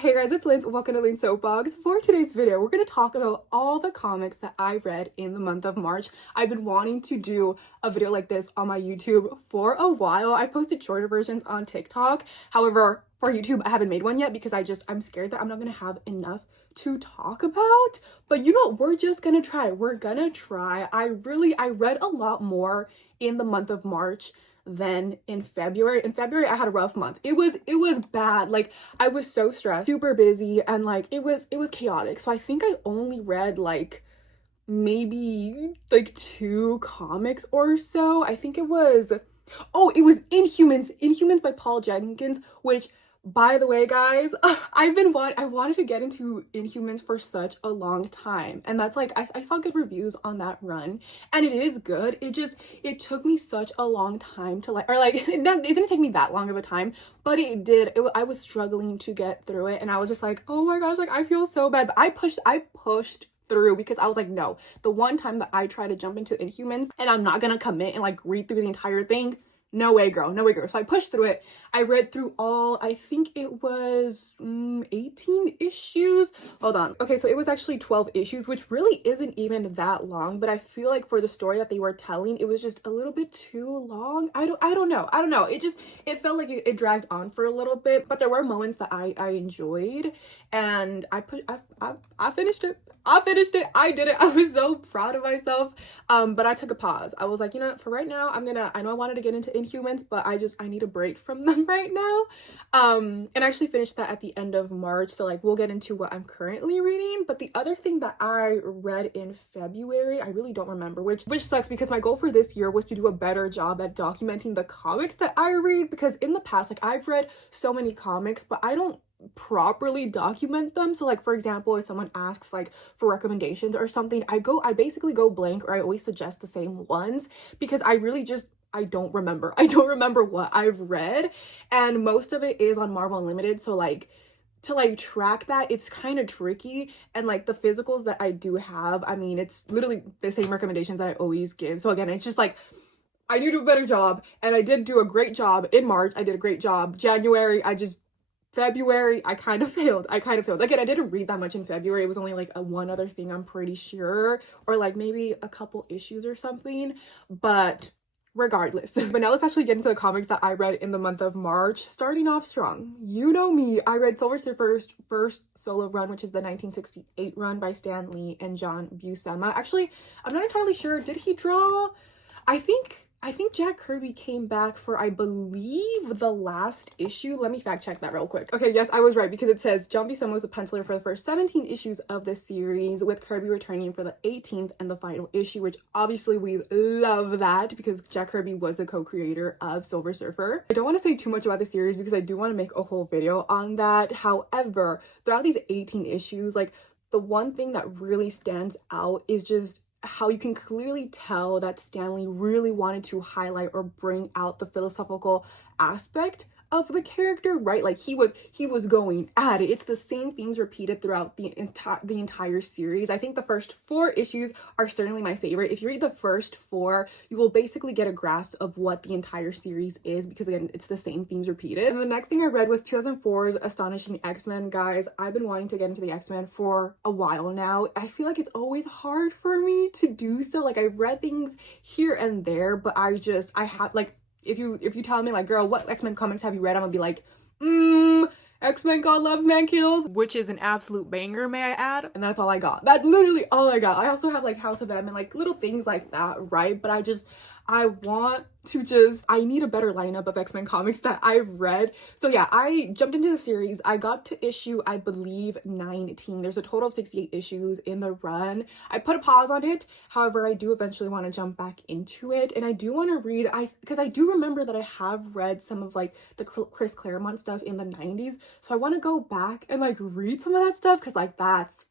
Hey guys, it's Linds. Welcome to Linds Soapbox. For today's video, we're going to talk about all the comics that I read in the month of March. I've been wanting to do a video like this on my YouTube for a while. I've posted shorter versions on TikTok. However, for YouTube, I haven't made one yet because I'm scared that I'm not going to have enough to talk about. But you know, we're just going to try. We're going to try. I read a lot more in the month of March than in February. In February, I had a rough month. It was bad. Like, I was so stressed, super busy, and like it was chaotic. So I think I only read like maybe like 2 comics or so. I think it was Inhumans by Paul Jenkins, which, by the way, guys, I wanted to get into Inhumans for such a long time, and that's like I saw good reviews on that run, and it is good. It took me such a long time to it didn't take me that long of a time, but it did. I was struggling to get through it, and I was just like, oh my gosh, like I feel so bad. But I pushed through because I was like, no, the one time that I try to jump into Inhumans and I'm not gonna commit and like read through the entire thing, no way, girl. No way, girl. So I pushed through it. I read through all, I think it was 18 issues. Hold on. Okay, so it was actually 12 issues, which really isn't even that long, but I feel like for the story that they were telling, it was just a little bit too long. I don't know. It felt like it dragged on for a little bit, but there were moments that I enjoyed, and I finished it. I did it. I was so proud of myself. But I took a pause. I was like, you know, for right now, I know I wanted to get into Inhumans, but I need a break from them right now. And I actually finished that at the end of March. So like, we'll get into what I'm currently reading. But the other thing that I read in February, I really don't remember, which sucks because my goal for this year was to do a better job at documenting the comics that I read, because in the past, like, I've read so many comics, but I don't properly document them. So like, for example, if someone asks like for recommendations or something, I basically go blank, or I always suggest the same ones because I don't remember what I've read, and most of it is on Marvel Unlimited. So like, to like track that, it's kind of tricky. And like the physicals that I do have, I mean, it's literally the same recommendations that I always give. So again, it's just like, I need to do a better job, and I did do a great job in March. I did a great job. January, February, I kind of failed. Again, I didn't read that much in February. It was only like one other thing, I'm pretty sure, or like maybe a couple issues or something, but regardless. But now let's actually get into the comics that I read in the month of March, starting off strong. You know me, I read Silver Surfer's first solo run, which is the 1968 run by Stan Lee and John Buscema. Actually, I'm not entirely sure. Did he draw? I think Jack Kirby came back for, I believe, the last issue. Let me fact check that real quick. Okay, yes, I was right, because it says John Buscema was the penciler for the first 17 issues of this series, with Kirby returning for the 18th and the final issue, which obviously we love that because Jack Kirby was a co-creator of Silver Surfer. I don't want to say too much about the series because I do want to make a whole video on that. However, throughout these 18 issues, like, the one thing that really stands out is just how you can clearly tell that Stan Lee really wanted to highlight or bring out the philosophical aspect of the character, right? Like, he was going at it. It's the same themes repeated throughout the entire series. I think the first 4 issues are certainly my favorite. If you read the first 4, you will basically get a grasp of what the entire series is, because again, it's the same themes repeated. And the next thing I read was 2004's Astonishing X-Men. Guys, I've been wanting to get into the X-Men for a while now. I feel like it's always hard for me to do so. Like, I've read things here and there, but I have, like, if you tell me like, girl, what X-Men comics have you read, I'm gonna be like, X-Men God Loves, Man Kills, which is an absolute banger, may I add. And that's all I got. That's literally all I got. I also have like House of M and like little things like that, right? But I need a better lineup of X-Men comics that I've read. So yeah, I jumped into the series. I got to issue, I believe, 19. There's a total of 68 issues in the run. I put a pause on it. However, I do eventually want to jump back into it. And I do want to read, because I do remember that I have read some of like the Chris Claremont stuff in the 90s. So I want to go back and like read some of that stuff, because like that's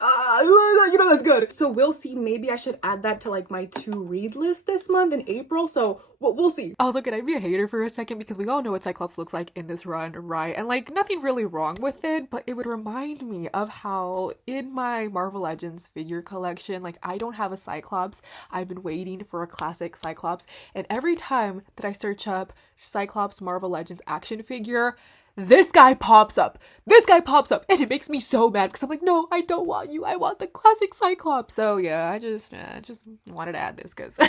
that's good. So we'll see. Maybe I should add that to like my to read list this month in April. So we'll see. Also, can I be a hater for a second? Because we all know what Cyclops looks like in this run, right? And like, nothing really wrong with it, but it would remind me of how in my Marvel Legends figure collection, like, I don't have a Cyclops. I've been waiting for a classic Cyclops, and every time that I search up Cyclops Marvel Legends action figure, this guy pops up. And it makes me so mad because I'm like, no, I don't want you. I want the classic Cyclops. So yeah, I just wanted to add this because I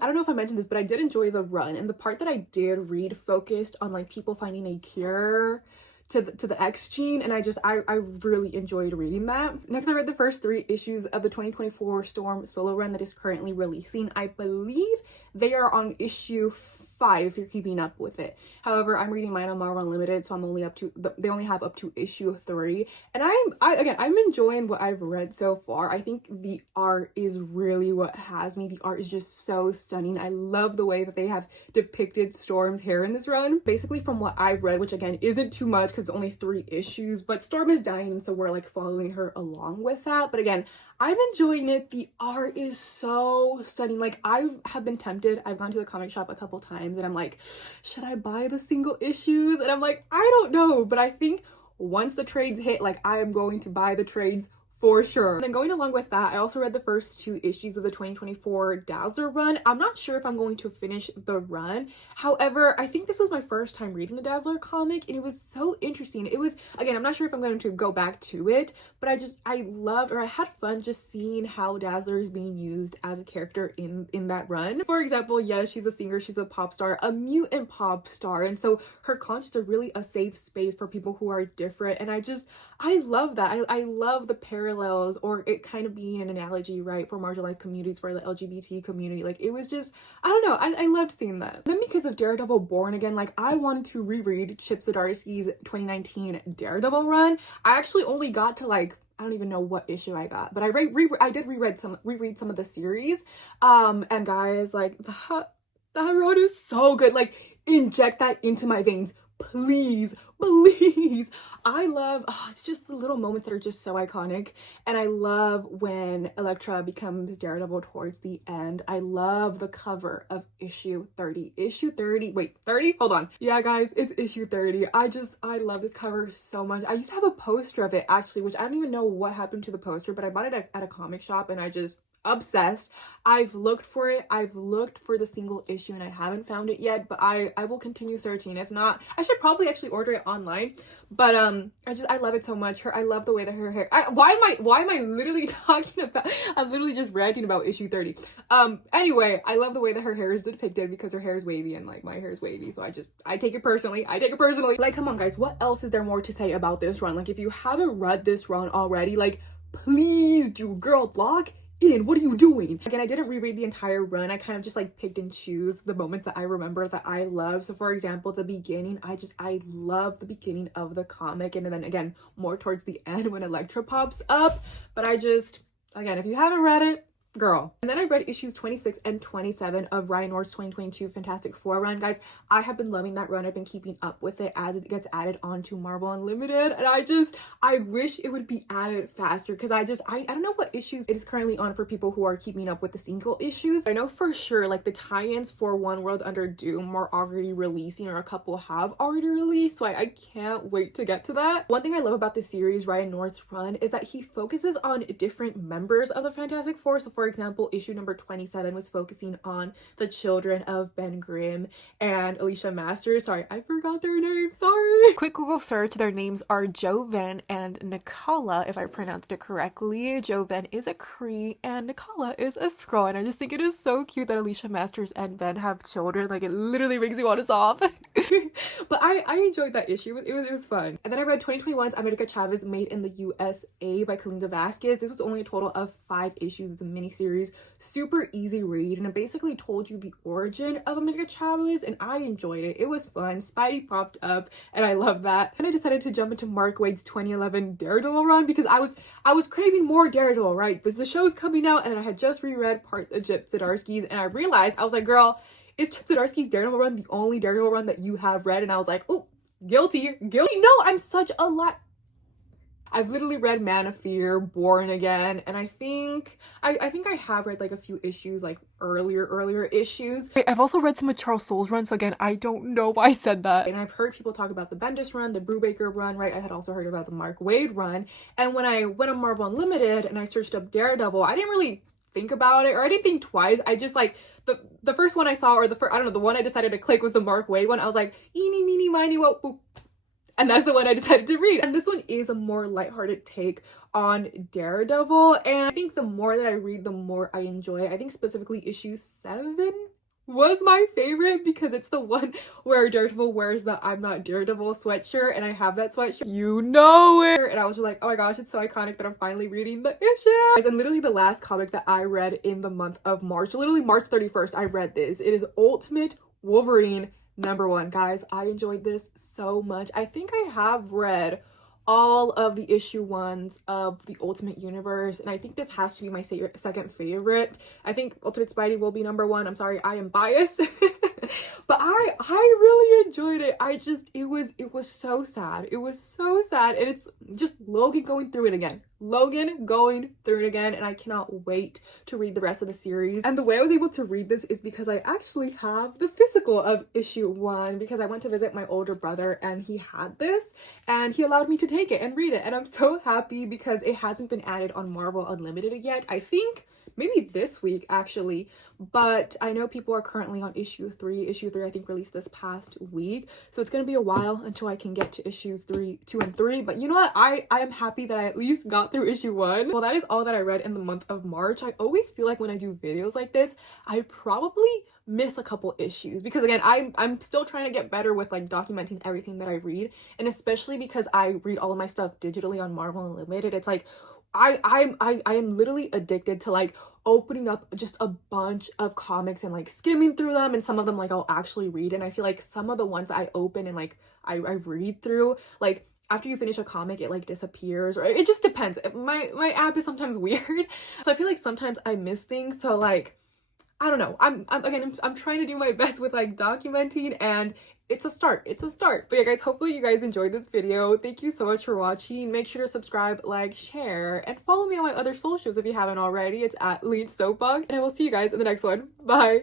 don't know if I mentioned this, but I did enjoy the run. And the part that I did read focused on like people finding a cure to the X gene, and I really enjoyed reading that. Next, I read the first 3 issues of the 2024 Storm solo run that is currently releasing. I believe they are on issue 5 if you're keeping up with it. However, I'm reading mine on Marvel Unlimited, so I'm only up to they only have up to issue 3, and I'm enjoying what I've read so far. I think the art is really what has me. The art is just so stunning. I love the way that they have depicted Storm's hair in this run. Basically, from what I've read, which again isn't too much because it's only 3 issues, but Storm is dying, so we're like following her along with that. But again, I'm enjoying it. The art is so stunning. Like, I have been tempted. I've gone to the comic shop a couple times and I'm like, should I buy the single issues? And I'm like, I don't know. But I think once the trades hit, like, I am going to buy the trades for sure. And then going along with that, I also read the first 2 issues of the 2024 Dazzler run. I'm not sure if I'm going to finish the run. However, I think this was my first time reading the Dazzler comic and it was so interesting. It was, again, I'm not sure if I'm going to go back to it, but I loved, or I had fun just seeing how Dazzler is being used as a character in that run. For example, yes, she's a singer, she's a pop star, a mutant pop star, and so her concerts are really a safe space for people who are different, and I love that. I love the parallels, or it kind of being an analogy, right, for marginalized communities, for the LGBT community. Like, it was just, I don't know, I loved seeing that. Then because of Daredevil Born Again, like, I wanted to reread Chip Zdarsky's 2019 Daredevil run. I actually only got to, like, I don't even know what issue I got, but I did reread some of the series. And guys, like, that run is so good. Like, inject that into my veins, please. I love, it's just the little moments that are just so iconic. And I love when Elektra becomes Daredevil towards the end. I love the cover of issue 30. Wait, 30? Hold on. Yeah, guys, it's issue 30. I love this cover so much. I used to have a poster of it, actually, which I don't even know what happened to the poster, but I bought it at a comic shop and I just obsessed. I've looked for it. I've looked for the single issue and I haven't found it yet, but I will continue searching. If not, I should probably actually order it online. But I love it so much. I love the way that her hair, why am I literally talking about, I'm literally just ranting about issue 30. Anyway, I love the way that her hair is depicted because her hair is wavy and like my hair is wavy, so I take it personally. Like, come on guys, what else is there more to say about this run? Like, if you haven't read this run already, like, please do. Girl, log in. What are you doing? Again, I didn't reread the entire run. I kind of just like picked and choose the moments that I remember that I love. So for example, the beginning, I love the beginning of the comic, and then again more towards the end when Elektra pops up. But again, if you haven't read it, girl. And then I read issues 26 and 27 of Ryan North's 2022 Fantastic Four run. Guys, I have been loving that run. I've been keeping up with it as it gets added onto Marvel Unlimited, and I wish it would be added faster because I don't know what issues it is currently on for people who are keeping up with the single issues. I know for sure like the tie-ins for One World Under Doom are already releasing, or a couple have already released, so I can't wait to get to that. One thing I love about this series, Ryan North's run, is that he focuses on different members of the Fantastic Four. So for example, issue number 27 was focusing on the children of Ben Grimm and Alicia Masters. Sorry, I forgot their names. Sorry. Quick Google search. Their names are Joven and Nicola, if I pronounced it correctly. Joven is a Cree and Nicola is a Skrull. And I just think it is so cute that Alicia Masters and Ben have children. Like, it literally makes me want to sob. But I enjoyed that issue. It was fun. And then I read 2021's America Chavez Made in the USA by Kalinda Vazquez. This was only a total of 5 issues. It's a mini series, super easy read, and it basically told you the origin of America Chavez, and I enjoyed it. It was fun. Spidey popped up and I love that. And I decided to jump into Mark Waid's 2011 Daredevil run because I was craving more Daredevil, right? The show's coming out and I had just reread part of Chip Zdarsky's, and I realized, I was like, girl, is Chip Zdarsky's Daredevil run the only Daredevil run that you have read? And I was like, oh, guilty. No, I'm such a lot. I've literally read Man of Fear, Born Again, and I think I have read like a few issues, like earlier issues. I've also read some of Charles Soule's run, so again, I don't know why I said that. And I've heard people talk about the Bendis run, the Brubaker run, right? I had also heard about the Mark Waid run. And when I went on Marvel Unlimited and I searched up Daredevil, I didn't really think about it, or I didn't think twice. I just like the first one I saw, or the one I decided to click was the Mark Waid one. I was like, eeny, meeny, miny, whoa, boop. and that's the one I decided to read. And this one is a more lighthearted take on Daredevil, and I think the more that I read, the more I enjoy it. I think specifically issue 7 was my favorite because it's the one where Daredevil wears the "I'm not Daredevil" sweatshirt, and I have that sweatshirt, you know it, and I was just like, oh my gosh, it's so iconic that I'm finally reading the issue. And literally the last comic that I read in the month of March, literally March 31st, I read this. It is Ultimate Wolverine #1. Guys, I enjoyed this so much. I think I have read all of the issue 1s of the Ultimate Universe, and I think this has to be my second favorite. I think Ultimate Spidey will be #1. I'm sorry, I am biased. But I really enjoyed it. It was so sad. It was so sad, and it's just Logan going through it again. Logan going through it again, and I cannot wait to read the rest of the series. And the way I was able to read this is because I actually have the physical of issue 1, because I went to visit my older brother and he had this and he allowed me to take it and read it, and I'm so happy because it hasn't been added on Marvel Unlimited yet. I think maybe this week actually, but I know people are currently on issue 3. Issue 3 I think released this past week, so it's gonna be a while until I can get to issues 2 and 3, but you know what, I am happy that I at least got through issue 1. Well, that is all that I read in the month of March. I always feel like when I do videos like this, I probably miss a couple issues because again, I'm still trying to get better with like documenting everything that I read, and especially because I read all of my stuff digitally on Marvel Unlimited. It's like I am literally addicted to like opening up just a bunch of comics and like skimming through them, and some of them like I'll actually read, and I feel like some of the ones that I open and like I read through, like after you finish a comic it like disappears, or it just depends. My app is sometimes weird, so I feel like sometimes I miss things. So like I don't know, I'm trying to do my best with like documenting, and it's a start. But yeah guys, hopefully you guys enjoyed this video. Thank you so much for watching. Make sure to subscribe, like, share, and follow me on my other socials if you haven't already. It's at lindssoapbox, and I will see you guys in the next one. Bye.